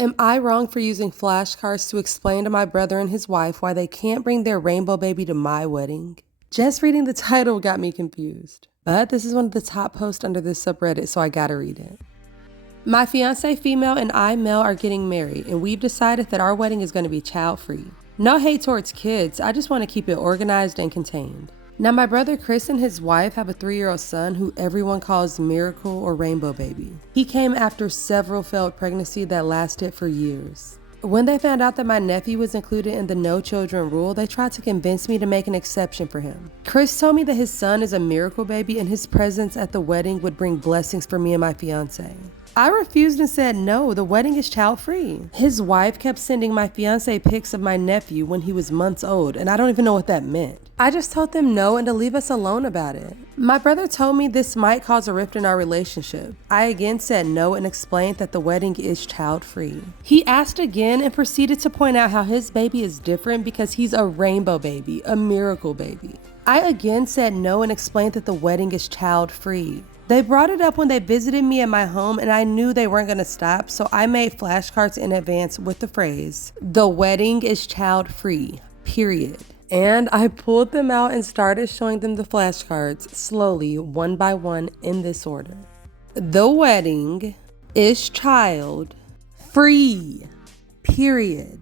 Am I wrong for using flashcards to explain to my brother and his wife why they can't bring their rainbow baby to my wedding? Just reading the title got me confused. But this is one of the top posts under this subreddit, so I gotta read it. My fiance female and I male are getting married, and we've decided that our wedding is going to be child-free. No hate towards kids, I just want to keep it organized and contained. Now my brother Chris and his wife have a 3-year-old son who everyone calls Miracle or Rainbow Baby. He came after several failed pregnancies that lasted for years. When they found out that my nephew was included in the no children rule, they tried to convince me to make an exception for him. Chris told me that his son is a miracle baby and his presence at the wedding would bring blessings for me and my fiance. I refused and said no, the wedding is child-free. His wife kept sending my fiance pics of my nephew when he was months old, and I don't even know what that meant. I just told them no and to leave us alone about it. My brother told me this might cause a rift in our relationship. I again said no and explained that the wedding is child-free. He asked again and proceeded to point out how his baby is different because he's a rainbow baby, a miracle baby. I again said no and explained that the wedding is child-free. They brought it up when they visited me at my home and I knew they weren't going to stop, so I made flashcards in advance with the phrase, "The wedding is child-free, period." And I pulled them out and started showing them the flashcards slowly, one by one, in this order. The wedding is child-free, period.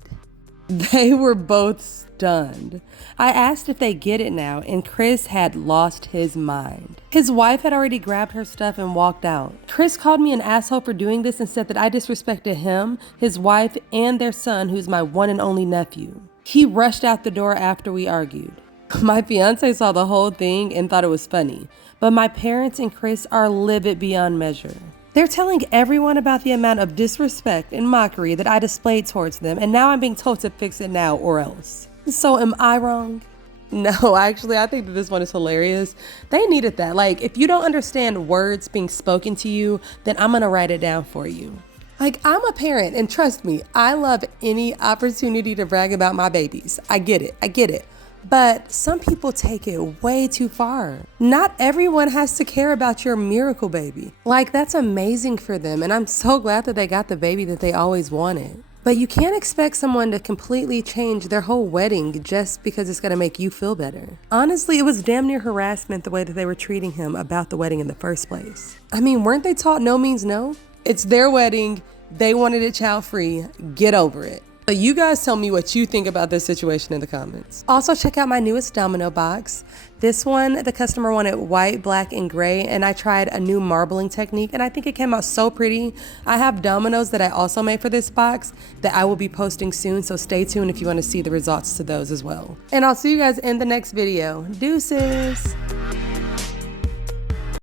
They were both stunned. I asked if they get it now, and Chris had lost his mind. His wife had already grabbed her stuff and walked out. Chris called me an asshole for doing this and said that I disrespected him, his wife, and their son, who's my one and only nephew. He rushed out the door after we argued. My fiance saw the whole thing and thought it was funny, but my parents and Chris are livid beyond measure. They're telling everyone about the amount of disrespect and mockery that I displayed towards them, and now I'm being told to fix it now or else. So am I wrong? No, actually, I think that this one is hilarious. They needed that. Like, if you don't understand words being spoken to you, then I'm gonna write it down for you. Like, I'm a parent, and trust me, I love any opportunity to brag about my babies. I get it. But some people take it way too far. Not everyone has to care about your miracle baby. Like, that's amazing for them, and I'm so glad that they got the baby that they always wanted. But you can't expect someone to completely change their whole wedding just because it's gonna make you feel better. Honestly, it was damn near harassment the way that they were treating him about the wedding in the first place. I mean, weren't they taught no means no? It's their wedding, they wanted it child-free, get over it. So you guys tell me what you think about this situation in the comments. Also, check out my newest domino box. This one, the customer wanted white, black, and gray, and I tried a new marbling technique, and I think it came out so pretty. I have dominoes that I also made for this box that I will be posting soon, so stay tuned if you want to see the results to those as well. And I'll see you guys in the next video. Deuces!